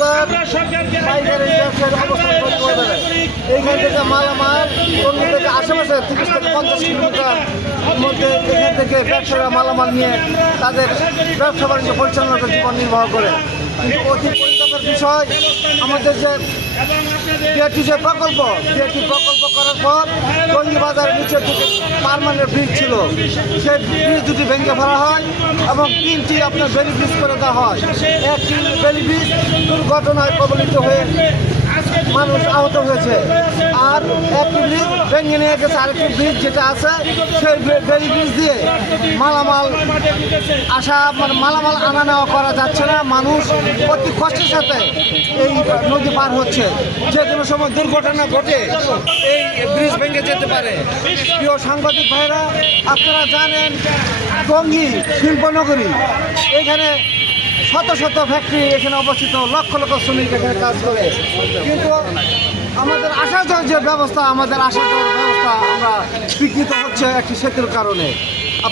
বাজার পাইকারি ব্যবসার অবস্থান বাজারে এইখান থেকে মালামাল টঙ্গী থেকে আশেপাশে 30 থেকে 50 কিলোমিটার মধ্যে এখান থেকে ব্যবসায়ীরা মালামাল নিয়ে তাদের ব্যবসা বাণিজ্য পরিচালনা করে জীবন নির্বাহ করে। কিন্তু অতি পরিতাপের বিষয় আমাদের যে বিআরটি যে প্রকল্প করার পর টঙ্গী বাজারের নিচের দিকে পার্মানেন্ট ব্রিজ ছিল, সেই ব্রিজ দুটি ভেঙে ফেলা হয় এবং 3টি আপনার বেলি ব্রিজ করে দেওয়া হয়। একটি বেলি ব্রিজ দুর্ঘটনায় কবলিত হয়ে মানুষ আহত হয়েছে, আর একটি ব্রিজ ভেঙে নিয়ে গেছে। আরেকটি ব্রিজ যেটা আছে সেই বেলি ব্রিজ দিয়ে মালামাল মালামাল আনা নেওয়া করা যাচ্ছে না। মানুষ অতি কষ্টের সাথে এই নদী পার হচ্ছে। যে কোনো সময় দুর্ঘটনা ঘটে এই ব্রিজ ভেঙে যেতে পারে। প্রিয় সাংবাদিক ভাইরা, আপনারা জানেন টঙ্গী শিল্পনগরী, এখানে শত শত ফ্যাক্টরি এখানে অবস্থিত, লক্ষ লক্ষ শ্রমিক এখানে কাজ করে। কিন্তু আমাদের আসা যাওয়ার যে ব্যবস্থা আমরা বিকৃত হচ্ছে একটি সেতুর কারণে।